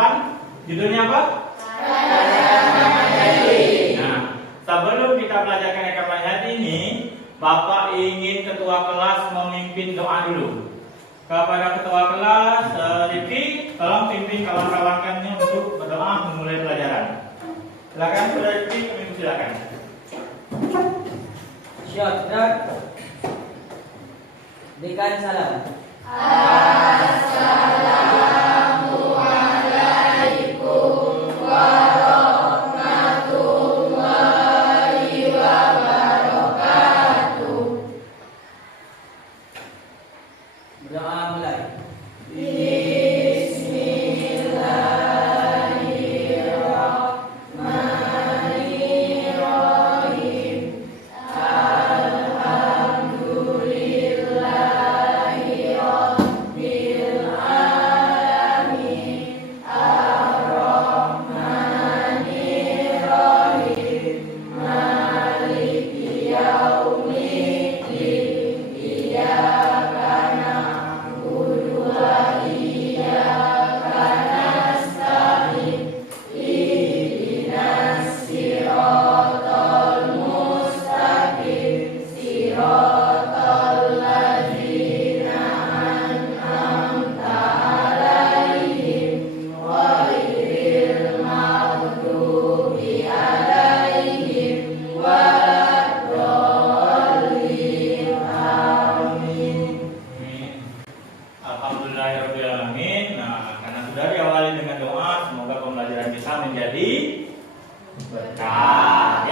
depan. Judulnya apa? Nah, sebelum kita belajar keanekaragaman hayati ini, Bapak ingin ketua kelas memimpin doa dulu. Kepada ketua kelas, Rifki, tolong pimpin kawan-kawannya untuk berdoa memulai pelajaran. Silakan, Saudara Rifki, kami silakan. Syahdat. Berikan salam. Assalamualaikum warahmatullahi wabarakatuh. Berdoa mulai. Alhamdulillahirrahmanirrahim. Nah, karena sudah diawali dengan doa, semoga pembelajaran kita menjadi berkah.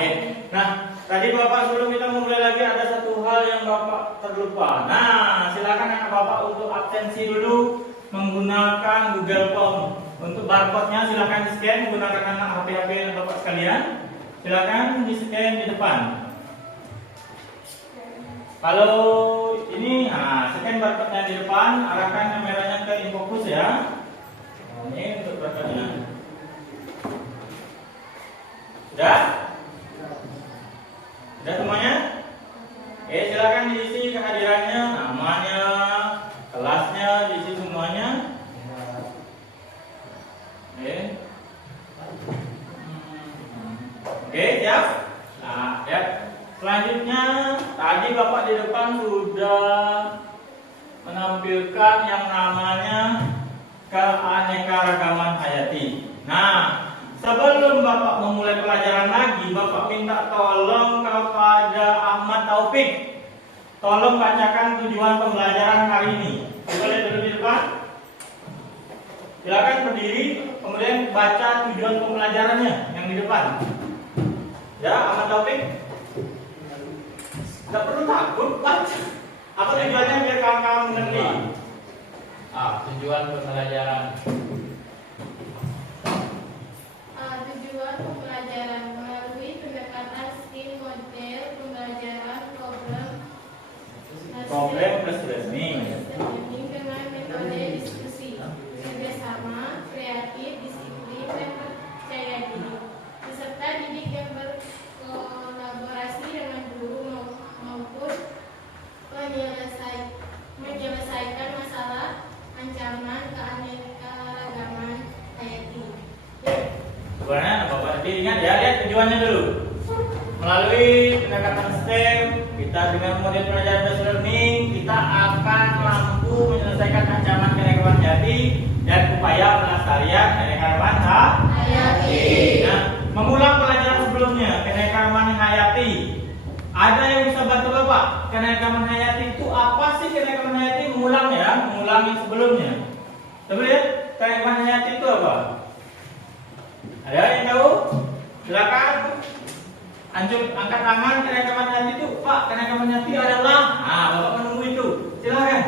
Nah, tadi Bapak sebelum kita memulai lagi ada satu hal yang Bapak terlupa. Nah, silakan anak Bapak untuk absensi dulu menggunakan Google Form. Untuk barcode-nya silakan di-scan menggunakan anak HP-HP Bapak sekalian. Silakan di-scan di depan. Kalau ini, scan barcode-nya di depan, arahkan kameranya ke infocus ya. Ini untuk barcode-nya. Sudah? Sudah semuanya? Oke, silakan diisi kehadirannya, namanya, kelasnya, diisi semuanya. Oke, siap? Nah, ya. Selanjutnya, tadi Bapak di depan sudah menampilkan yang namanya keanekaragaman hayati. Nah, sebelum Bapak memulai pelajaran lagi, Bapak minta tolong kepada Ahmad Taufik. Tolong bacakan tujuan pembelajaran hari ini. Coba lihat dulu di depan. Silakan berdiri, kemudian baca tujuan pembelajarannya yang di depan. Ya, Ahmad Taufik. Tidak perlu takut, baca. Apa tujuannya biar kawan-kawan mengerti? Tujuan pembelajaran. Tujuan pembelajaran melalui pendekatan STEAM model pembelajaran Problem plus learning dengan metode diskusi, kerjasama, kreatif, disiplin, dan percaya diri, beserta didik yang berkolaborasi dengan guru maupun menyelesaikan masalah ancaman keanekaragaman hayati. Tujuannya Bapak tadi ingat ya, lihat tujuannya dulu. Melalui pendekatan STEM, kita dengan model pelajaran based learning, kita akan mampu menyelesaikan ancaman keanekaragaman hayati dan upaya pelestarian keanekaragaman hayati. Nah, mengulang pelajaran sebelumnya, keanekaragaman hayati. Ada yang bisa bantu Bapak? Keanekaragaman hayati itu apa sih? Keanekaragaman hayati mengulang ya, mengulang yang sebelumnya. Coba lihat, keanekaragaman hayati itu apa? Ada yang tahu? Silakan. Angkat tangan. Keanekaragaman hayati itu, Pak, keanekaragaman hayati adalah. Bapak menunggu itu. Silakan.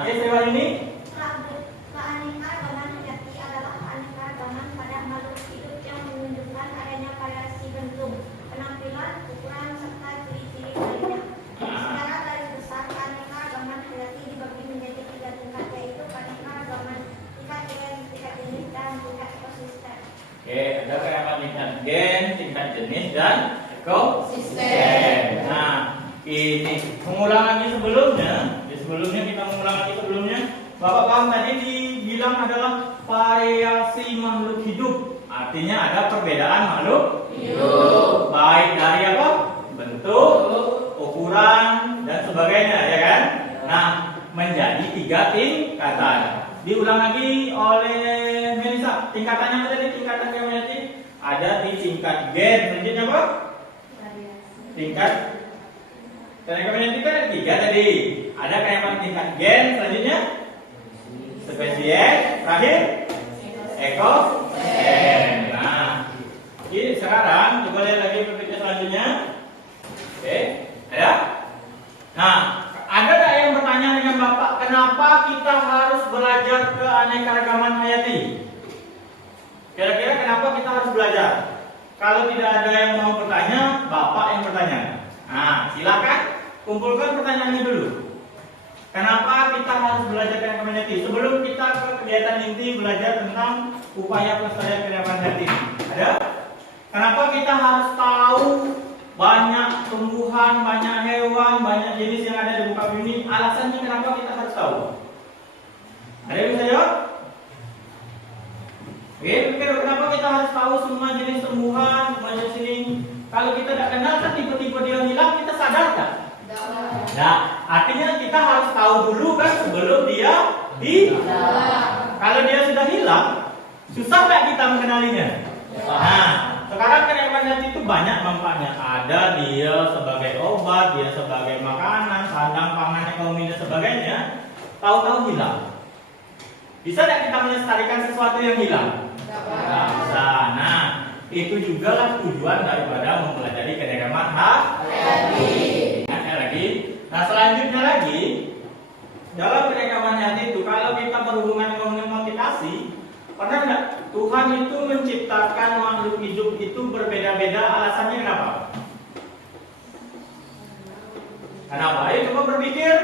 Oke, saya ini. Keanekaragaman hayati adalah keanekaragaman pada makhluk hidup yang menunjukkan adanya variasi bentuk, penampilan, ukuran, serta ciri-ciri lainnya. Secara garis besar, keanekaragaman hayati dibagi menjadi 3 tingkat, yaitu keanekaragaman tingkat gen, tingkat jenis, dan tingkat ekosistem. Oke, ada keanekaragaman tingkat gen, tingkat jenis, dan ekosistem. Nah, ini pengulangannya sebelumnya. Sebelumnya kita mengulang lagi sebelumnya. Bapak paham tadi di bilang adalah variasi makhluk hidup. Artinya ada perbedaan makhluk hidup. Baik dari apa? Bentuk, ukuran, dan sebagainya, ya kan? Nah, menjadi 3 tingkatan. Diulang lagi oleh Melisa. Tingkatannya apa tadi? Tingkatan geometri ada di tingkat gen. Selanjutnya apa? Tingkat geometri kan ada 3 tadi. Ada kayak tingkat gen. Selanjutnya spesies. Terakhir ekosistem. Nah, ini sekarang coba lihat lagi pertanyaan selanjutnya. Oke, ada? Nah, ada tak yang bertanya dengan Bapak, kenapa kita harus belajar keanekaragaman hayati? Kira-kira kenapa kita harus belajar? Kalau tidak ada yang mau bertanya, Bapak yang bertanya. Nah, silakan kumpulkan pertanyaannya dulu. Kenapa kita harus belajar keanekaragaman hayati? Sebelum kita ke kegiatan inti belajar tentang upaya pelestarian keanekaragaman hayati. Ada? Kenapa kita harus tahu banyak tumbuhan, banyak hewan, banyak jenis yang ada di muka bumi? Alasannya kenapa kita harus tahu? Ada yang bisa jawab? Oke, kenapa kita harus tahu semua jenis tumbuhan, semua jenis ini? Kalau kita tidak kenal, kan tiba-tiba dia hilang, kita sadar tak? Nah, artinya kita harus tahu dulu kan sebelum dia hilang. Kalau dia sudah hilang, susah tak kita mengenalinya? Nah, sekarang keanekaragaman hayati itu banyak manfaatnya. Ada dia sebagai obat, dia sebagai makanan, sandang pangan ekonomi dan sebagainya. Tahu-tahu hilang. Bisa tidak kita melestarikan sesuatu yang hilang? Tidak bisa. Nah, itu juga lah tujuan daripada mempelajari keanekaragaman hayati. Ingat lagi. Nah, selanjutnya lagi dalam keanekaragaman hayati itu kalau kita berhubungan dengan motivasi, pernah enggak Tuhan itu menciptakan makhluk hidup itu berbeda-beda, alasannya kenapa? Kenapa? Ayo coba berpikir,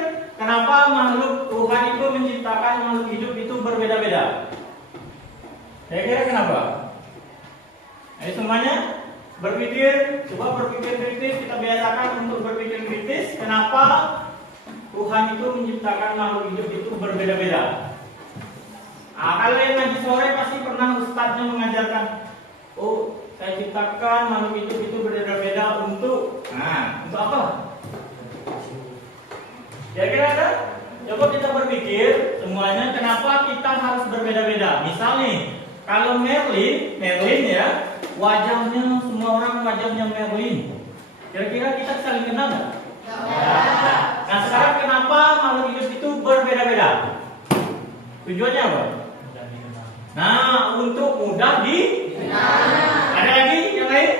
kenapa makhluk Tuhan itu menciptakan makhluk hidup itu berbeda-beda? Kira-kira kenapa? Ayo semuanya berpikir, coba berpikir kritis, kita biasakan untuk berpikir kritis. Kenapa Tuhan itu menciptakan makhluk hidup itu berbeda-beda? Nah, kalau yang ngaji sore pasti pernah ustadznya mengajarkan, oh saya ciptakan makhluk hidup itu berbeda-beda untuk, nah untuk apa? Kira-kira ada? Coba kita berpikir semuanya kenapa kita harus berbeda-beda. Misal nih, kalau Merlin ya, wajahnya semua orang wajahnya Merlin. Kira-kira kita saling kenal nggak? Ya. Nah sekarang kenapa makhluk hidup itu berbeda-beda? Tujuannya apa? Nah, untuk mudah dikenali. Ada lagi yang lain?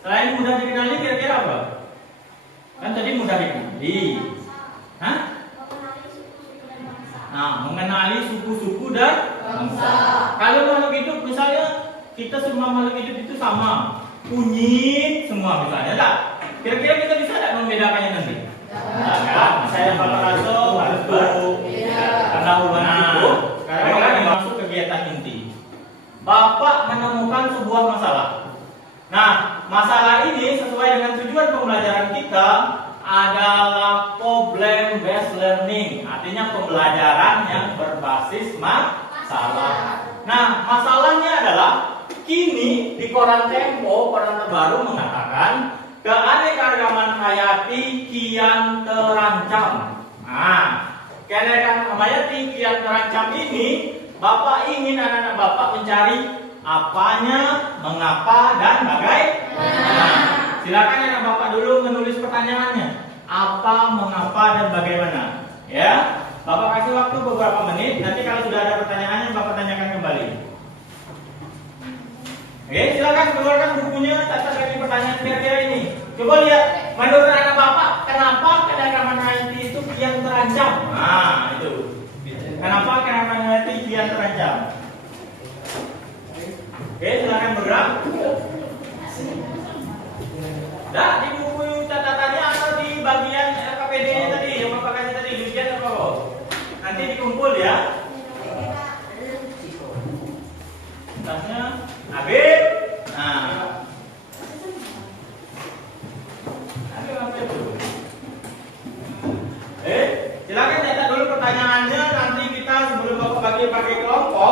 Selain mudah dikenali, kira-kira apa? Kan tadi mudah dikenali. Hah? Nah, mengenali suku-suku dan bangsa. Kalau makhluk hidup, misalnya kita semua makhluk hidup itu sama, kunyit semua misalnya, tak? Kira-kira kita bisa tidak membedakannya nanti? Nah, saya Bapak Raso harus karena hubungan itu. Sekarang kita masuk kegiatan inti. Bapak menemukan sebuah masalah. Nah, masalah ini sesuai dengan tujuan pembelajaran kita adalah problem based learning, artinya pembelajaran yang berbasis masalah. Nah, masalahnya adalah kini di koran Tempo, koran terbaru mengatakan keanekaragaman hayati kian terancam. Nah, keanekaragaman hayati kian terancam ini, Bapak ingin anak-anak Bapak mencari apanya, mengapa, dan bagaimana. Silakan anak Bapak dulu menulis pertanyaannya. Apa, mengapa, dan bagaimana. Ya, Bapak kasih waktu beberapa menit. Nanti kalau sudah ada pertanyaannya, Bapak tanyakan kembali. Oke, silakan keluarkan bukunya, catat lagi pertanyaan kira-kira ini. Coba lihat, menurut anak Bapak, kenapa keanekaragaman hayati itu kian terancam? Nah, itu. Kenapa keanekaragaman hayati kian terancam? Oke, silakan bergerak. Nah, di buku catatannya atau di bagian KPD-nya tadi, yang Bapak kasih tadi, demikian apa kok? Nanti dikumpul ya. Tasnya, Habib. Nah, silakan catat dulu pertanyaannya. Nanti kita sebelum Bapak bagi pakai kelompok.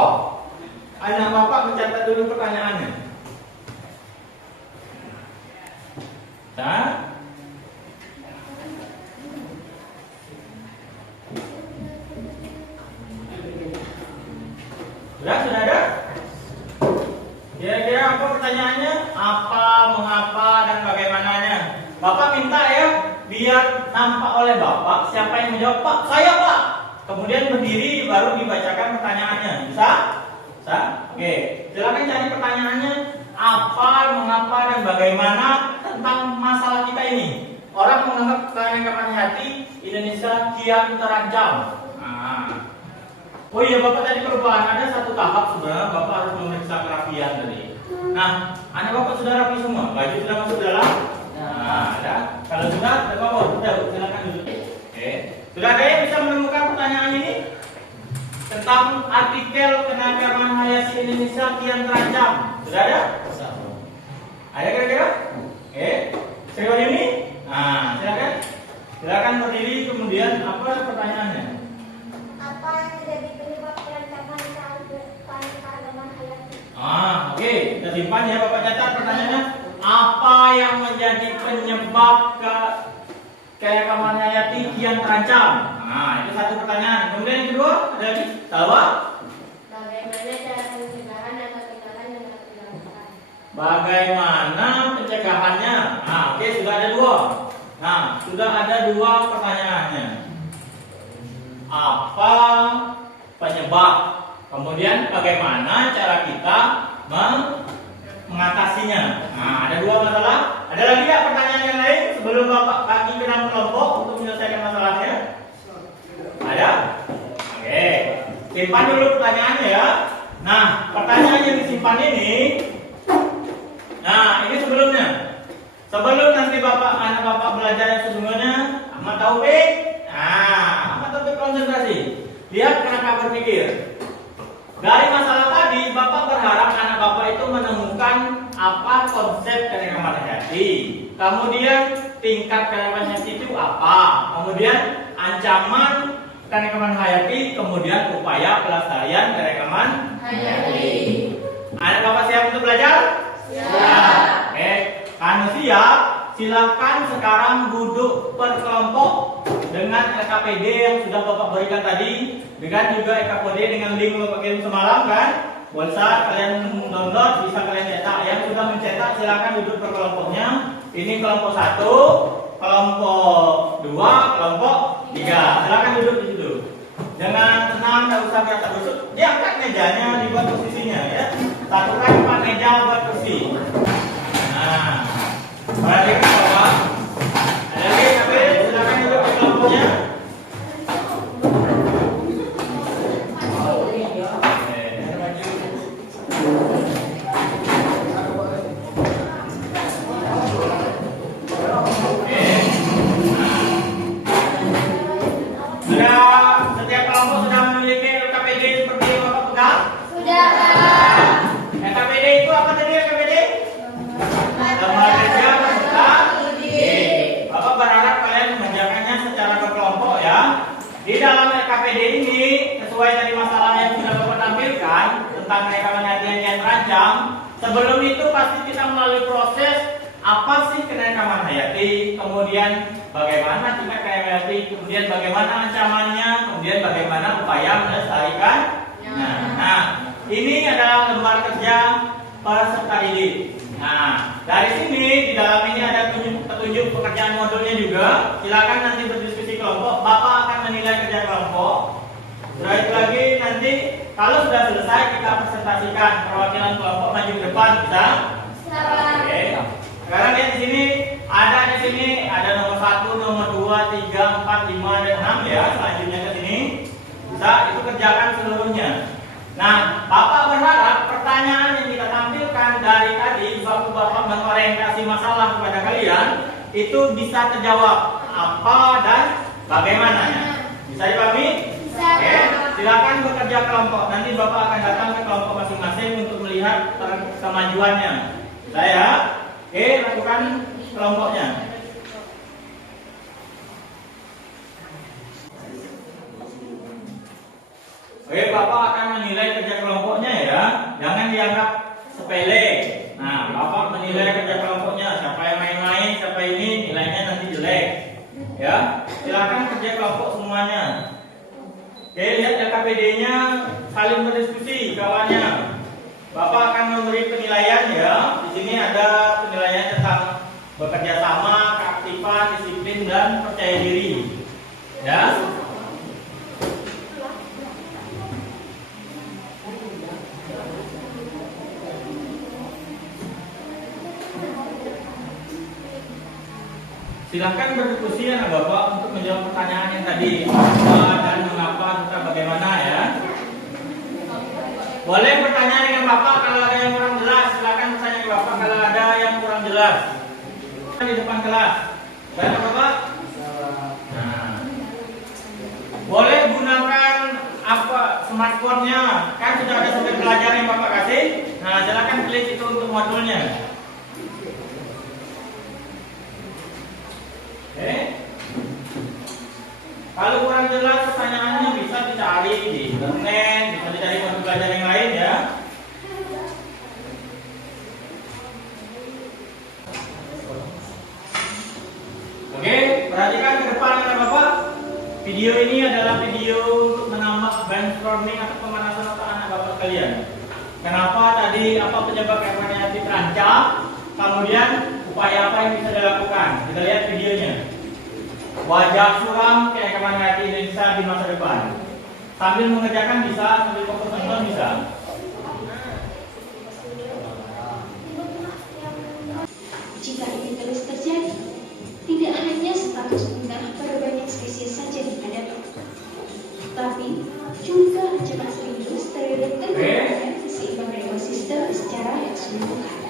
apa pertanyaannya? Apa, mengapa, dan bagaimananya. Bapak minta ya, biar nampak oleh Bapak siapa yang menjawab. Pak, saya Pak. Kemudian berdiri baru dibacakan pertanyaannya. Bisa? Bisa? Oke. Silakan cari pertanyaannya. Apa, mengapa, dan bagaimana tentang masalah kita ini. Orang menganggap kenekaman hati Indonesia kian terancam. Nah. Oh iya, Bapak tadi perubahan, ada satu tahap sebenarnya Bapak harus memeriksa kerapian tadi. Nah, anak Bapak sudah rapi semua, baju sudah masuk dalam. Nah, ada. Kalau sudah sudah silakan duduk. Oke. Sudah ada yang bisa menemukan pertanyaan ini tentang artikel kenakaman Hayati Indonesia kian terancam? Sudah ada? Ada kira-kira? Oke. Saya ini. Nah, silakan. Silakan berdiri, kemudian apa pertanyaannya? Apa yang menjadi penyebab kerancaman keagamaan Hayati? Oke, kita simpan ya, Bapak catat pertanyaannya. Apa yang menjadi penyebab keagamaan Hayati kian terancam? Nah, itu satu pertanyaan. Kemudian yang kedua, ada lagi? Tahu? Bagaimana cara pencegahan atau tindakan yang harus dilakukan? Bagaimana pencegahannya? Nah, oke, sudah ada dua. Nah, sudah ada dua pertanyaannya. Apa penyebab? Kemudian bagaimana cara kita mengatasinya? Nah, ada dua masalah. Ada lagi nggak pertanyaan yang lain sebelum Bapak bagi ke dalam kelompok untuk menyelesaikan masalahnya? Ada? Oke, simpan dulu pertanyaannya ya. Nah, pertanyaan yang disimpan ini. Nah, ini sebelumnya. Sebelum nanti anak Bapak belajar yang sesungguhnya, Ahmad Taufik. Nah, Ahmad Taufik konsentrasi. Lihat kenapa berpikir. Dari masalah tadi, Bapak berharap anak Bapak itu menemukan apa konsep kenekaman hati. Kemudian tingkat kenekaman hati itu apa? Kemudian ancaman kenekaman hayati, kemudian upaya pelestarian kenekaman hayati. Anak Bapak siap untuk belajar? Siap. Oke, kalau siap, silakan sekarang duduk per kelompok dengan LKPD yang sudah Bapak berikan tadi, dengan juga LKPD dengan link Bapak kirim semalam kan. Bisa kalian download, bisa kalian cetak. Yang sudah mencetak silakan duduk per kelompoknya. Ini kelompok 1, kelompok 2, kelompok 3. Silakan duduk di situ. Dengan tenang, tidak usah biasa busuk. Diangkat mejanya, dibuat posisinya ya. Satukan 4 meja buat kursi. Nah, berarti ke bawah. Ada lagi tapi silakan duduk di kelompoknya. Setiap kelompok sudah memiliki LKPD seperti yang Bapak pegang? Sudah. LKPD itu apa tadi LKPD? Lembar kerja peserta didik. Bapak berharap kalian mengerjakannya secara berkelompok ya. Di dalam LKPD ini sesuai dari masalah yang sudah Bapak tampilkan tentang kenekaman hati yang terancam. Sebelum itu pasti kita melalui proses apa sih kenekaman hayati, kemudian bagaimana tingkat kenekaman hayati, kemudian bagaimana ancamannya, kemudian bagaimana upaya melestarikan. Nah, ini adalah lembar kerja peserta didik. Nah, dari sini di dalam ini ada petunjuk pekerjaan modulnya juga. Silakan nanti berdiskusi kelompok. Bapak akan menilai kerja kelompok. Setelah itu lagi nanti kalau sudah selesai kita presentasikan perwakilan kelompok maju ke depan bisa. Oke. Sekarang lihat di sini ada nomor 1, nomor 2, 3, 4, 5 dan 6 ya. Selanjutnya ke sini. Bisa itu kerjakan seluruhnya. Nah, Bapak berharap pertanyaan yang kita tampilkan dari tadi Bapak mengorientasi masalah kepada kalian itu bisa terjawab apa dan bagaimananya. Bisa dipahami? Bisa. Oke, silakan bekerja kelompok. Nanti Bapak akan datang ke kelompok masing-masing untuk melihat kemajuannya. Saya lakukan kelompoknya. Oke, Bapak akan menilai kerja kelompoknya ya. Jangan dianggap sepele. Nah, Bapak menilai kerja kelompoknya. Siapa yang main-main, siapa ini nilainya nanti jelek. Ya, silakan kerja kelompok semuanya. Oke, lihat LKPD-nya saling berdiskusi kawannya. Bapak akan memberi penilaian ya. dan percaya diri. Ya. Silakan berdiskusi anak Bapak untuk menjawab pertanyaan yang tadi, apa dan mengapa serta bagaimana ya. Boleh bertanya dengan Bapak kalau ada yang kurang jelas, silakan bertanya ke Bapak kalau ada yang kurang jelas. Di depan kelas. Baik Bapak? Nah. Boleh gunakan apa smartphone-nya? Kan sudah ada sumber belajar yang Bapak kasih. Nah, silakan klik itu untuk modulnya. Oke. Kalau kurang jelas pertanyaannya bisa dicari di internet, bisa dicari modul belajar yang lain ya. Oke, perhatikan ke depan ya Bapak. Video ini adalah video untuk menambah brainstorming atau pemanasan otak anak Bapak kalian. Kenapa tadi apa penyebab kehidupan terancam? Kemudian upaya apa yang bisa dilakukan? Kita lihat videonya. Wajah suram kehidupan hati Indonesia di masa depan. Sambil mengerjakan bisa, sambil fokus nonton bisa. Jika ini terus terjadi, tidak hanya status punah pada banyak spesies saja dihadapi, tapi juga ancaman serius terhadap terbentuknya keseimbangan ekosistem secara keseluruhan.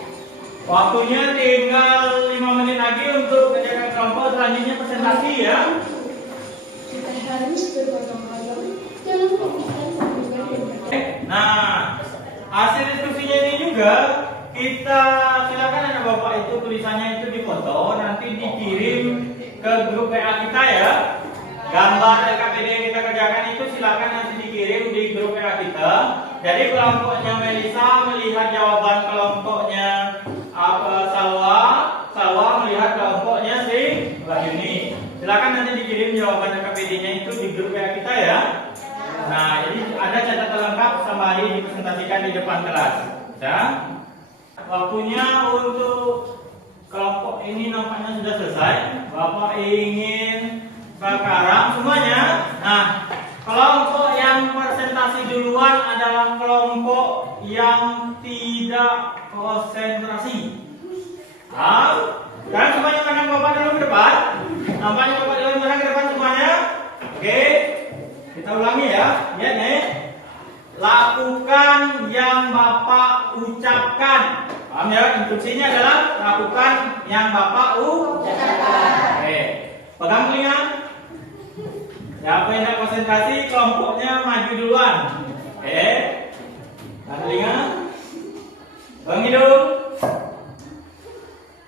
Waktunya tinggal 5 menit lagi untuk kerjakan kelompok selanjutnya presentasi ya. Kita harus bergotong royong dalam memberikan perlindungan dan pertolongan. Nah, hasil diskusinya ini juga kita silakan anak Bapak itu tulisannya itu difoto, nanti dikirim ke grup WA kita ya. Gambar LKPD yang kita kerjakan itu silakan nanti dikirim di grup WA kita. Jadi kelompoknya Melisa melihat jawaban kelompoknya Salwa melihat kelompoknya si Mbak Yuni. Silakan nanti dikirim jawaban LKPD-nya itu di grup WA kita ya. Nah, jadi ada catatan lengkap sembari dipresentasikan di depan kelas. Ya. Waktunya untuk kelompok ini nampaknya sudah selesai. Bapak ingin sekarang semuanya. Nah, kelompok yang presentasi duluan adalah kelompok yang tidak konsentrasi. Sekarang semuanya pandang Bapak dulu ke depan. Nampaknya Bapak dulu pandang ke depan semuanya. Oke, kita ulangi ya. Lihat nih. Lakukan yang Bapak ucapkan. Paham ya? Instruksinya adalah lakukan yang Bapak ucapkan. Oke. Pegang telinga. Siapa yang tidak konsentrasi, kelompoknya maju duluan. Oke. Pegang telinga. Pegang hidung.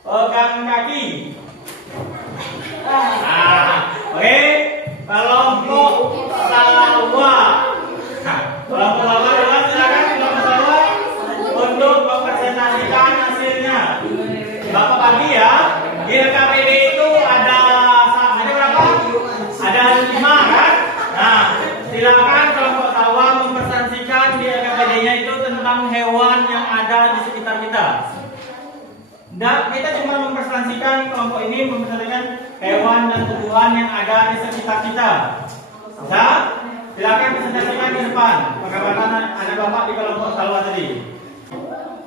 Pegang kaki. Oke. Kelompok Salwa. Kelompok Salwa adalah silakan kelompok Salwa untuk mempresentasikan hasilnya. Bapak bagi ya. Di LKPD itu ada berapa? Ada 5 kan? Nah, silakan kelompok Salwa mempresentasikan di LKPD-nya itu tentang hewan yang ada di sekitar kita. Dan kita cuma mempresentasikan kelompok ini mempresentasikan hewan dan tumbuhan yang ada di sekitar kita. Bisa? Silakan presentasikan di depan. Bagaimana ada Bapak di kelompok Salwa tadi?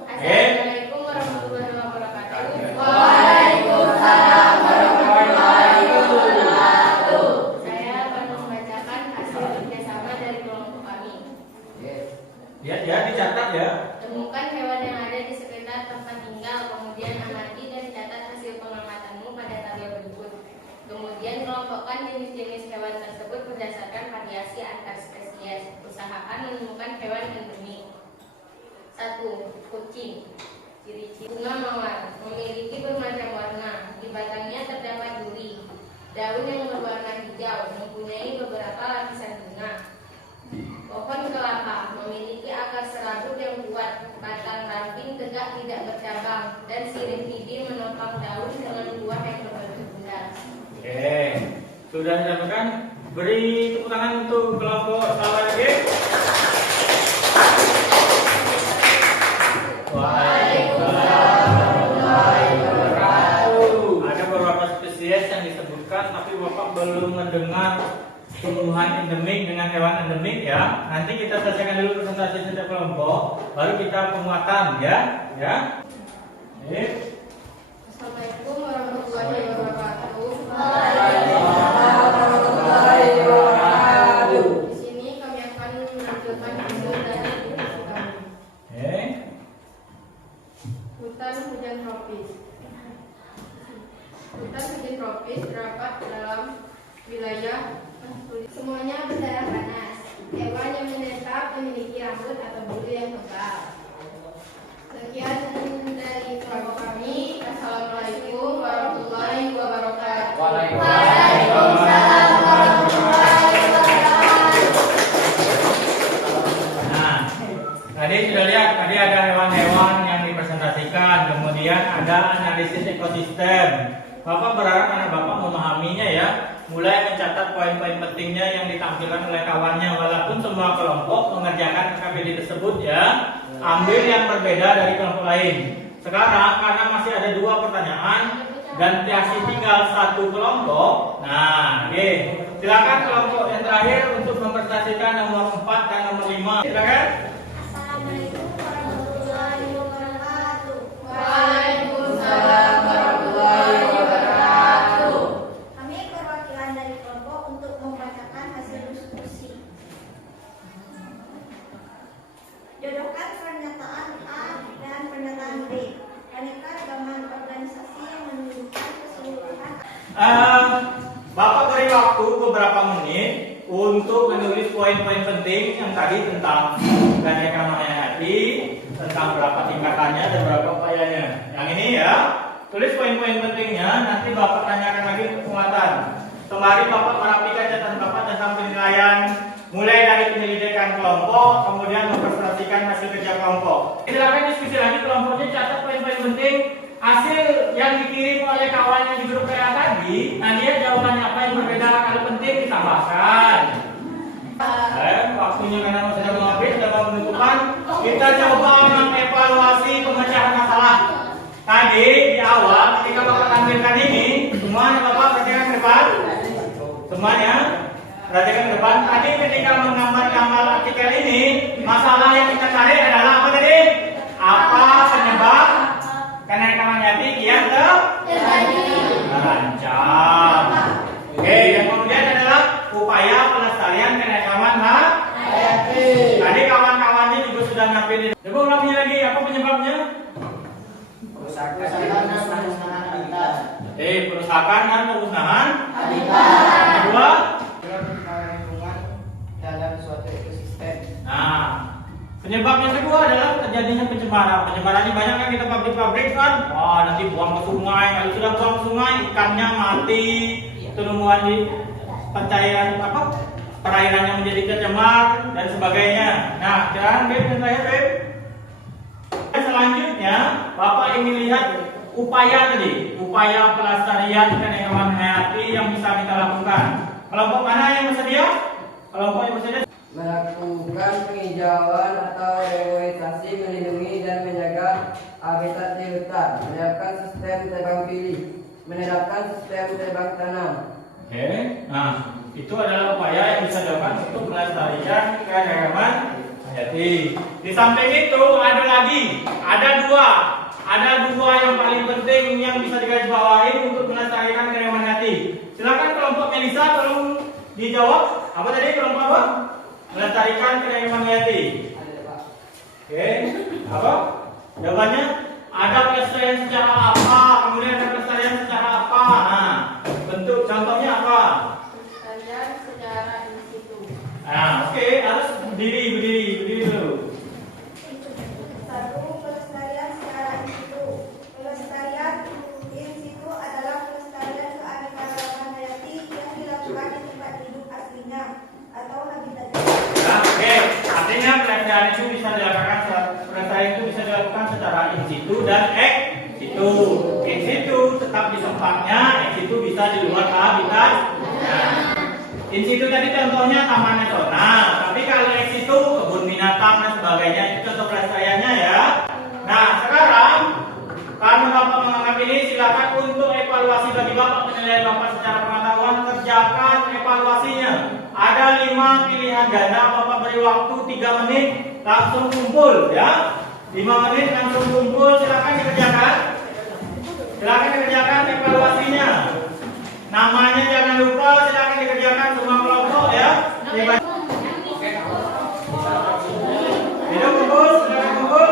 Assalamualaikum warahmatullahi wabarakatuh. Waalaikumsalam warahmatullahi wabarakatuh. Saya akan membacakan hasil kerjasama dari kelompok kami. Lihat ya, dicatat ya. Temukan hewan yang ada di sekitar tempat tinggal, kemudian amati dan catat hasil pengamatanmu pada tabel berikut. Kemudian kelompokkan jenis-jenis hewan tersebut berdasarkan variasi antar spesies. Usahakan menemukan hewan endemik. 1. Kucing. Ciri-ciri bunga mawar, memiliki bermacam warna. Di batangnya terdapat duri. Daun yang berwarna hijau, mempunyai beberapa lapisan bunga. Pohon kelapa, memiliki akar serabut yang kuat. Batang ramping tegak tidak bercabang, dan sirih bibi menopang daun dengan buah yang berbentuk bulat. Oke, sudah dilakukan. Beri tepuk tangan untuk kelompok Salwa lagi. Waalaikumsalam warahmatullahi wabarakatuh. Ada beberapa spesies yang disebutkan dengan endemik, dengan hewan endemik ya. Nanti kita selesaikan dulu presentasi setiap kelompok, baru kita penguatan ya. Ya. Assalamualaikum warahmatullahi wabarakatuh. Di sini kami akan menampilkan hasil dari diskusi kami. Hutan hujan tropis. Hutan hujan tropis terdapat dalam wilayah semuanya berdarah panas. Hewan yang menetap memiliki rambut atau bulu yang tebal. Sekian dari kelompok kami. Assalamualaikum warahmatullahi wabarakatuh. Waalaikumsalam warahmatullahi wabarakatuh. Nah, tadi sudah lihat, tadi ada hewan-hewan yang dipresentasikan, kemudian ada analisis ekosistem. Bapak berharap anak Bapak memahaminya ya, mulai mencatat poin-poin pentingnya yang ditampilkan oleh kawannya, walaupun semua kelompok mengerjakan KKBD tersebut ya, ambil yang berbeda dari kelompok lain. Sekarang karena masih ada 2 pertanyaan dan masih tinggal 1 kelompok, nah oke, silakan kelompok yang terakhir untuk mempresentasikan nomor 4 dan nomor 5. Silakan. Assalamualaikum warahmatullahi wabarakatuh. Waalaikumsalam warahmatullahi wabarakatuh. Kami perwakilan dari kelompok untuk membacakan hasil diskusi. Jodohkan pernyataan A dan pernyataan B. Keanekaragaman organisasi yang menunjukkan keseluruhan. Bapak beri waktu beberapa menit untuk menulis poin-poin penting yang tadi tentang keanekaragaman hayati, tentang berapa tingkatannya dan berapa upayanya. Yang ini ya, tulis poin-poin pentingnya. Nanti Bapak tanyakan lagi untuk penguatan. Kemarin Bapak merapikan catatan Bapak tentang penilaian, mulai dari penyelidikan kelompok, kemudian mempresentasikan hasil kerja kelompok. Silakan diskusi lagi kelompoknya, catat poin-poin penting. Hasil yang dikirim oleh kawannya di grup PA tadi, nah dia jawabannya apa yang berbeda, kalau penting ditambahkan. Waktunya karena sudah mau habis, sudah mau penutupan. Kita coba mengevaluasi pemecahan masalah. Tadi di awal ketika Bapak tampilkan ini, semuanya Bapak perhatikan ke depan. Semuanya perhatikan ke depan. Tadi ketika menggambar artikel ini, masalah yang kita cari adalah apa tadi? Apa penyebab keanekaragaman hayati yang terancam? Oke, yang kemudian adalah upaya pelestarian keanekaragaman hayati. Tadi kawan-kawannya juga sudah nampilin. Coba ulangi lagi, apa penyebabnya? Perusahaan dan pemusnahan habitat. Kedua, lingkungan dalam suatu ekosistem. nah, penyebab yang kedua adalah terjadinya pencemaran. Pencemaran ini banyak kan kita pabrik-pabrik kan, wah nanti buang ke sungai. Kalau sudah buang ke sungai, ikannya mati, tumbuhan di pencairan apa? Perairannya menjadi tercemar dan sebagainya. Nah, jangan Beb, yang terakhir Beb. Selanjutnya, Bapak ingin lihat upaya tadi, upaya pelestarian keanekaragaman hayati yang bisa kita lakukan. Kelompok mana yang bersedia? Kelompok yang bersedia? Melakukan penghijauan atau reforestasi, melindungi dan menjaga habitat di hutan, menerapkan sistem tebang pilih, menerapkan sistem tebang tanam. Oke, nah itu adalah upaya yang bisa dilakukan untuk melestarikan keanekaragaman hayati. Di samping itu ada lagi, ada dua yang paling penting yang bisa digarisbawahi untuk melestarikan keanekaragaman hayati. Silakan kelompok Melisa, tolong dijawab. Apa tadi kelompok apa? Melestarikan keanekaragaman hayati. Oke, apa? Jawabannya ada pelestarian secara apa, kemudian ada pelestarian secara apa. Nah, bentuk contohnya apa? Pelestarian secara in situ. Nah, oke, harus berdiri dulu. 1. Pelestarian secara in situ. Pelestarian in situ adalah pelestarian keanekaragaman hayati yang dilakukan di tempat hidup aslinya atau habitat. Nah, oke, artinya pelestarian itu bisa dilakukan secara in situ dan ex situ. In situ tetap di tempatnya, ex situ bisa di luar habitat. Nah, in situ tadi contohnya taman nasional, tapi kalau ex situ kebun binatang dan sebagainya itu contoh pelestariannya ya. Nah, sekarang karena Bapak menganggap ini, silakan untuk evaluasi bagi Bapak penilaian Bapak secara pengetahuan, kerjakan evaluasinya. Ada kemungkinan ganda, Bapak beri waktu 3 menit langsung kumpul ya. 5 menit langsung kumpul, silakan dikerjakan. Silakan dikerjakan evaluasinya. Namanya jangan lupa, silakan dikerjakan semua kelompok ya. Hidup kumpul, silakan kumpul.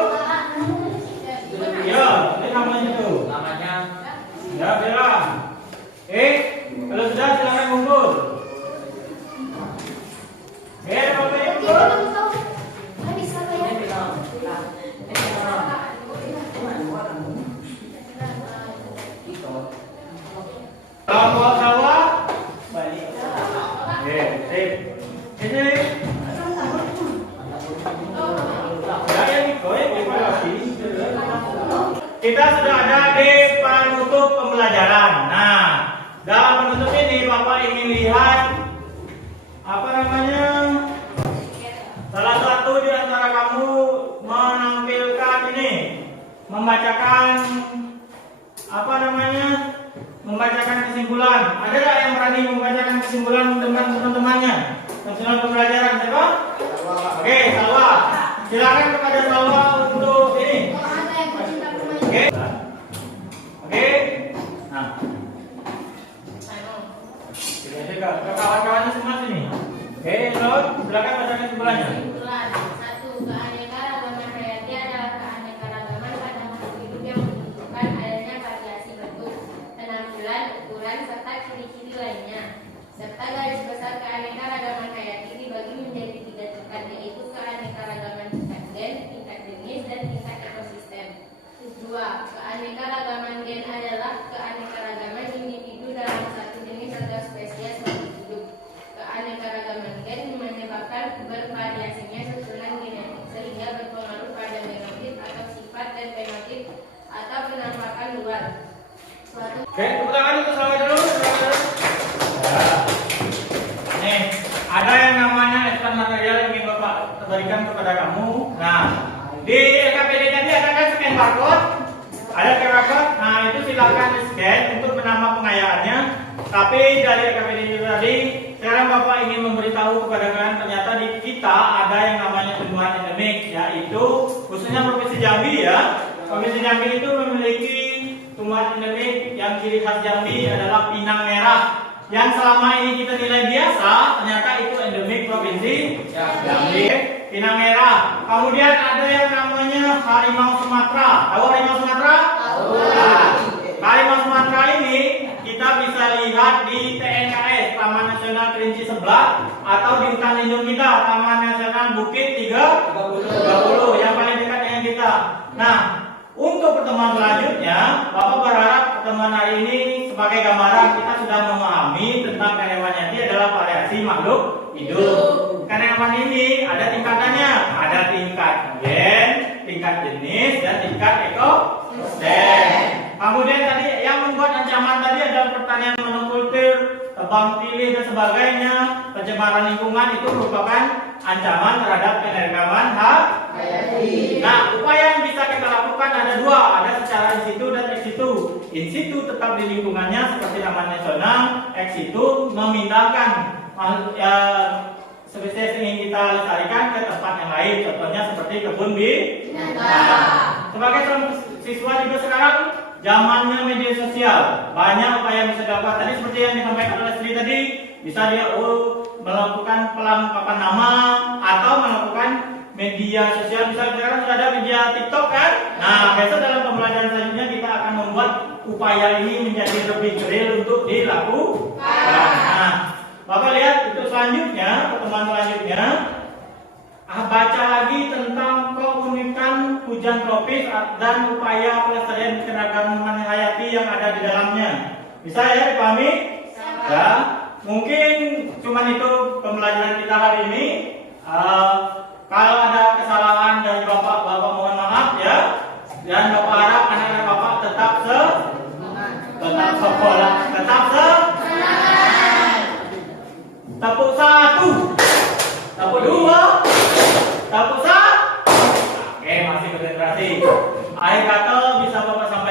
Ya, ini namanya tuh. Namanya. Ya, Bella. Kalau sudah silakan kumpul. Bapak yang kumpul. Kelompok sawah balik. Sip. Ini. Kita sudah ada di penutup pembelajaran. Nah, dalam penutup ini Bapak ingin lihat apa namanya? Salah satu di antara kamu menampilkan ini, membacakan apa namanya? Membacakan kesimpulan. Ada nggak yang berani membacakan kesimpulan dengan teman-temannya? Kesimpulan pembelajaran, siapa? Oke, Salwa. Silakan kepada Salwa untuk ini. Oke. Nah. Ke kawan-kawannya semua sini. Oke, silakan bacakan kesimpulannya. Kesimpulan 1. Keanekaragaman hayati adalah keanekaragaman pada makhluk hidup yang menunjukkan adanya variasi bentuk, penampilan, ukuran, serta ciri-ciri lainnya. Serta garis besar keanekaragaman hayati dibagi menjadi 3 tingkat, yaitu keanekaragaman tingkat gen, tingkat jenis, dan tingkat ekosistem. 2. Keanekaragaman gen adalah keanekaragaman individu dalam satu jenis atau spesies makhluk hidup. Keanekaragaman gen menyebabkan bervariasinya susunan genetik sehingga berpengaruh pada genotip atau sifat dan fenotip atau penampakan luar. Oke, tepuk tangan untuk Salwa dulu. Nih, ada yang namanya extra material yang ingin Bapak berikan kepada kamu. Nah, di LKPD tadi ada kan scan barcode, ada QR code. Nah, itu silakan di scan untuk menambah pengayaannya. Tapi dari LKPD itu tadi, sekarang Bapak ingin memberitahu kepada kalian ternyata di kita ada yang namanya tumbuhan endemik, yaitu khususnya Provinsi Jambi ya. Provinsi Jambi itu memiliki tumbuhan endemik yang ciri khas Jambi adalah pinang merah. Yang selama ini kita nilai biasa, ternyata itu endemik Provinsi Jambi. Pinang merah. Kemudian ada yang namanya harimau Sumatera. Tahu harimau Sumatera? Tahu. Nah, harimau Sumatera ini kita bisa lihat di TNKS Taman Nasional Kerinci Sebelah atau di hutan lindung kita Taman Nasional Bukit 30 yang paling dekat dengan kita. Nah, untuk pertemuan selanjutnya, Bapak berharap pertemuan hari ini sebagai gambaran kita sudah memahami tentang karyawan hayati adalah variasi makhluk hidup. Karyawan ini ada tingkatannya, ada tingkat gen, tingkat jenis, dan tingkat ekosistem. Kemudian tadi yang membuat ancaman tadi adalah pertanian monokultur, tebang pilih dan sebagainya. Pencemaran lingkungan itu merupakan ancaman terhadap keanekaragaman hayati. Nah, upaya yang bisa kita lakukan ada 2, ada secara in situ dan ex situ. In situ tetap di lingkungannya seperti Taman Nasional, ex situ memindahkan spesies yang ingin kita lestarikan ke tempat yang lain, contohnya seperti kebun binatang. Sebagai siswa juga sekarang zamannya media sosial, banyak upaya yang bisa dilakukan. Tadi seperti yang disampaikan oleh Sri tadi, bisa dia melakukan pelengkapan nama atau melakukan media sosial. Misalnya sekarang sudah ada media TikTok kan? Nah, besok dalam pembelajaran selanjutnya kita akan membuat upaya ini menjadi lebih real untuk dilakukan. Nah, Bapak lihat untuk selanjutnya, pertemuan selanjutnya, baca lagi tentang keunikan hujan tropis dan upaya pelestarian keanekaragaman hayati yang ada di dalamnya. Bisa ya dipahami? Ya, mungkin cuma itu pembelajaran kita hari ini. Kalau ada kesalahan dari Bapak mohon maaf ya. Dan Bapak harap anak-anak Bapak tetap sekolah, tetap tepuk 1, tepuk 2, tepuk 1. Oke, masih konsentrasi. Akhir kata bisa Bapak sampaikan.